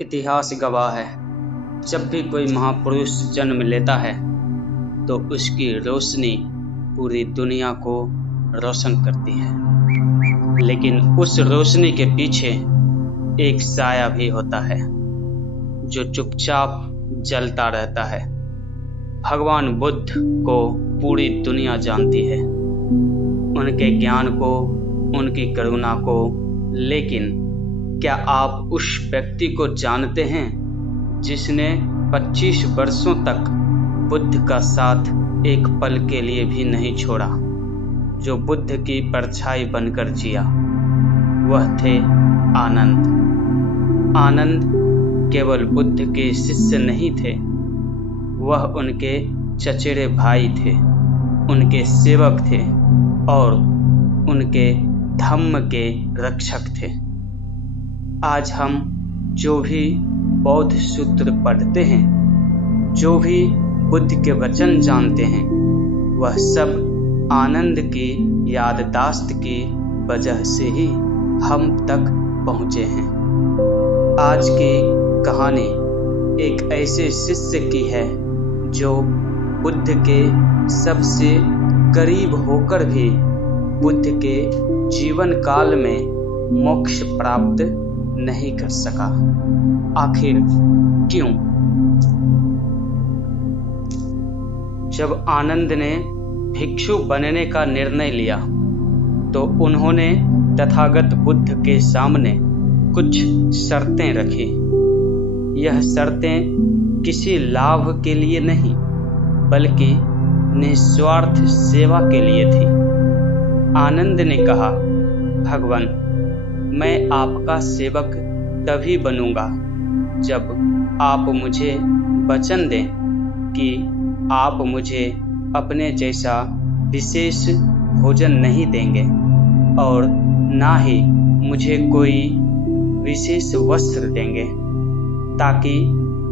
इतिहास गवाह है, जब भी कोई महापुरुष जन्म लेता है तो उसकी रोशनी पूरी दुनिया को रोशन करती है। लेकिन उस रोशनी के पीछे एक साया भी होता है जो चुपचाप जलता रहता है। भगवान बुद्ध को पूरी दुनिया जानती है, उनके ज्ञान को, उनकी करुणा को, लेकिन क्या आप उस व्यक्ति को जानते हैं जिसने 25 वर्षों तक बुद्ध का साथ एक पल के लिए भी नहीं छोड़ा, जो बुद्ध की परछाई बनकर जिया? वह थे आनंद। आनंद केवल बुद्ध के शिष्य नहीं थे, वह उनके चचेरे भाई थे, उनके सेवक थे और उनके धम्म के रक्षक थे। आज हम जो भी बौद्ध सूत्र पढ़ते हैं, जो भी बुद्ध के वचन जानते हैं, वह सब आनंद की याददाश्त की वजह से ही हम तक पहुँचे हैं। आज की कहानी एक ऐसे शिष्य की है जो बुद्ध के सबसे करीब होकर भी बुद्ध के जीवन काल में मोक्ष प्राप्त नहीं कर सका। आखिर क्यों? जब आनंद ने भिक्षु बनने का निर्णय लिया तो उन्होंने तथागत बुद्ध के सामने कुछ शर्तें रखी। यह शर्तें किसी लाभ के लिए नहीं, बल्कि निस्वार्थ सेवा के लिए थी। आनंद ने कहा, भगवान, मैं आपका सेवक तभी बनूंगा जब आप मुझे वचन दें कि आप मुझे अपने जैसा विशेष भोजन नहीं देंगे और ना ही मुझे कोई विशेष वस्त्र देंगे, ताकि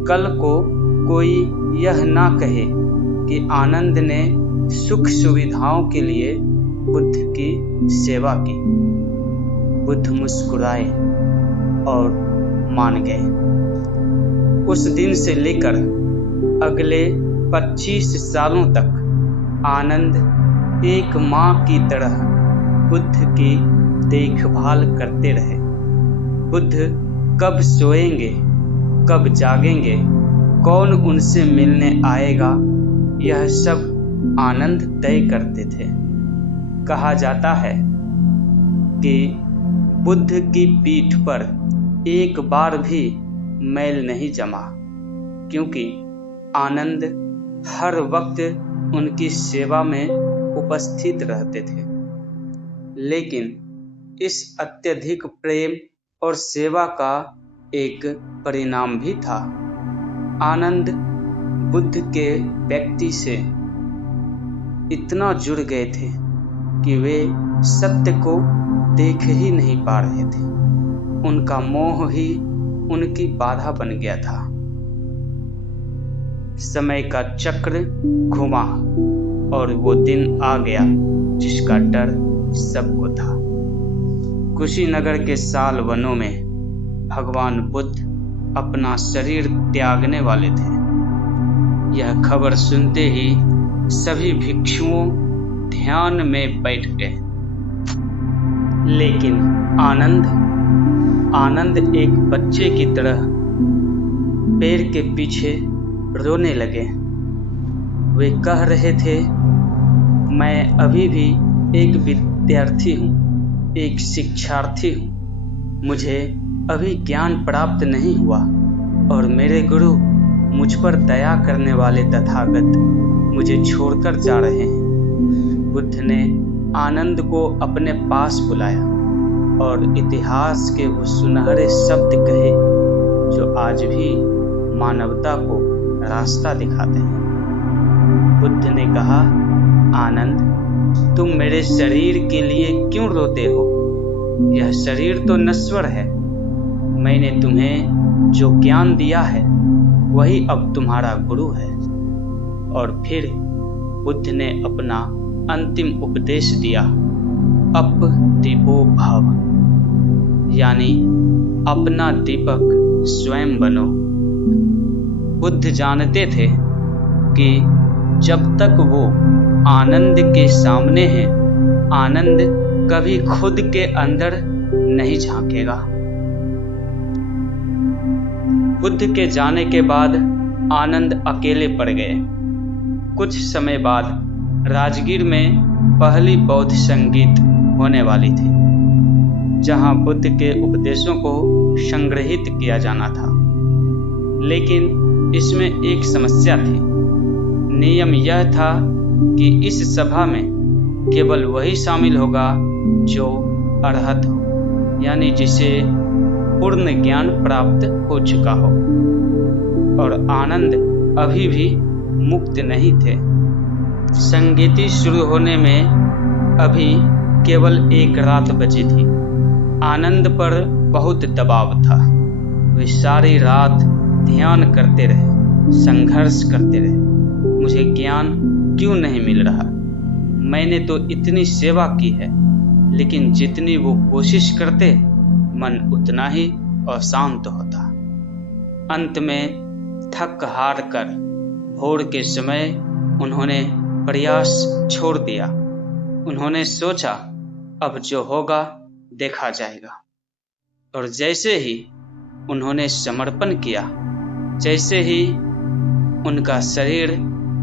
कल को कोई यह ना कहे कि आनंद ने सुख सुविधाओं के लिए बुद्ध की सेवा की। बुद्ध मुस्कुराए और मान गए। उस दिन से लेकर अगले 25 सालों तक आनंद एक माँ की तरह बुद्ध की देखभाल करते रहे। बुद्ध कब सोएंगे, कब जागेंगे, कौन उनसे मिलने आएगा, यह सब आनंद तय करते थे। कहा जाता है कि बुद्ध की पीठ पर एक बार भी मैल नहीं जमा, क्योंकि आनंद हर वक्त उनकी सेवा में उपस्थित रहते थे। लेकिन इस अत्यधिक प्रेम और सेवा का एक परिणाम भी था। आनंद बुद्ध के व्यक्ति से इतना जुड़ गए थे कि वे सत्य को देख ही नहीं पा रहे थे। उनका मोह ही उनकी बाधा बन गया था। समय का चक्र घुमा और वो दिन आ गया जिसका डर सबको था। कुशीनगर के साल वनों में भगवान बुद्ध अपना शरीर त्यागने वाले थे। यह खबर सुनते ही सभी भिक्षुओं ध्यान में बैठ गए। लेकिन आनंद एक बच्चे की तरह पेड़ के पीछे रोने लगे। वे कह रहे थे, मैं अभी भी एक विद्यार्थी हूँ, एक शिक्षार्थी हूँ। मुझे अभी ज्ञान प्राप्त नहीं हुआ और मेरे गुरु मुझ पर दया करने वाले तथागत मुझे छोड़कर जा रहे हैं। बुद्ध ने आनंद को अपने पास बुलाया और इतिहास के वो सुनहरे शब्द कहे जो आज भी मानवता को रास्ता दिखाते हैं। बुद्ध ने कहा, आनंद, तुम मेरे शरीर के लिए क्यों रोते हो? यह शरीर तो नश्वर है। मैंने तुम्हें जो ज्ञान दिया है वही अब तुम्हारा गुरु है। और फिर बुद्ध ने अपना अंतिम उपदेश दिया, अप दीपो भव, यानी अपना दीपक स्वयं बनो। बुद्ध जानते थे कि जब तक वो आनंद के सामने है, आनंद कभी खुद के अंदर नहीं झांकेगा। बुद्ध के जाने के बाद आनंद अकेले पड़ गए। कुछ समय बाद राजगीर में पहली बौद्ध संगीत होने वाली थी, जहां बुद्ध के उपदेशों को संग्रहित किया जाना था। लेकिन इसमें एक समस्या थी। नियम यह था कि इस सभा में केवल वही शामिल होगा जो अरहत हो, यानी जिसे पूर्ण ज्ञान प्राप्त हो चुका हो, और आनंद अभी भी मुक्त नहीं थे। संगीति शुरू होने में अभी केवल एक रात बची थी। आनंद पर बहुत दबाव था। वे सारी रात ध्यान करते रहे, संघर्ष करते रहे। मुझे ज्ञान क्यों नहीं मिल रहा? मैंने तो इतनी सेवा की है, लेकिन जितनी वो कोशिश करते, मन उतना ही अशांत होता। अंत में थक हार कर भोर के समय उन्होंने प्रयास छोड़ दिया। उन्होंने सोचा, अब जो होगा देखा जाएगा। और जैसे ही उन्होंने समर्पण किया, जैसे ही उनका शरीर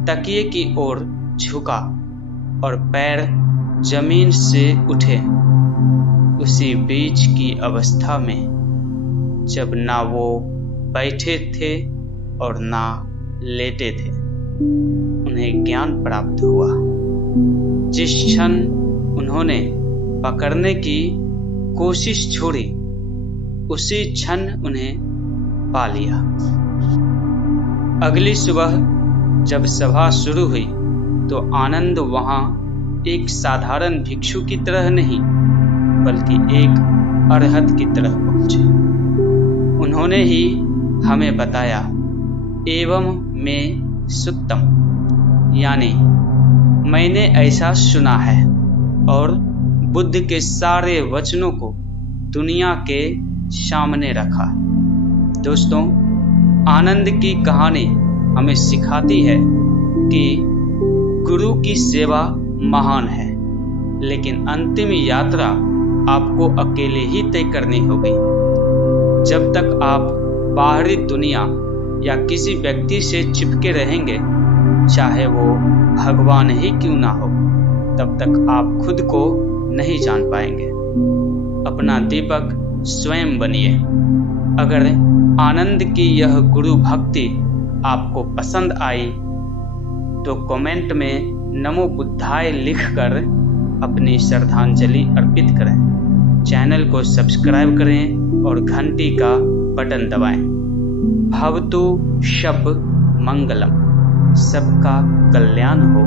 तकिए की ओर झुका और पैर जमीन से उठे, उसी बीच की अवस्था में, जब ना वो बैठे थे और ना लेटे थे, उन्हें ज्ञान प्राप्त हुआ। जिस क्षण उन्होंने पकड़ने की कोशिश छोड़ी, उसी क्षण उन्हें पा लिया। अगली सुबह जब सभा शुरू हुई तो आनंद वहां एक साधारण भिक्षु की तरह नहीं, बल्कि एक अरहत की तरह पहुंचे। उन्होंने ही हमें बताया, एवं में सुत्तम, यानी मैंने ऐसा सुना है, और बुद्ध के सारे वचनों को दुनिया के सामने रखा। दोस्तों, आनंद की कहानी हमें सिखाती है कि गुरु की सेवा महान है, लेकिन अंतिम यात्रा आपको अकेले ही तय करनी होगी। जब तक आप बाहरी दुनिया या किसी व्यक्ति से चिपके रहेंगे, चाहे वो भगवान ही क्यों ना हो, तब तक आप खुद को नहीं जान पाएंगे। अपना दीपक स्वयं बनिए। अगर आनंद की यह गुरु भक्ति आपको पसंद आई तो कमेंट में नमो बुद्धाय लिखकर अपनी श्रद्धांजलि अर्पित करें। चैनल को सब्सक्राइब करें और घंटी का बटन दबाएं। भवतु शब मंगलम, सबका कल्याण हो।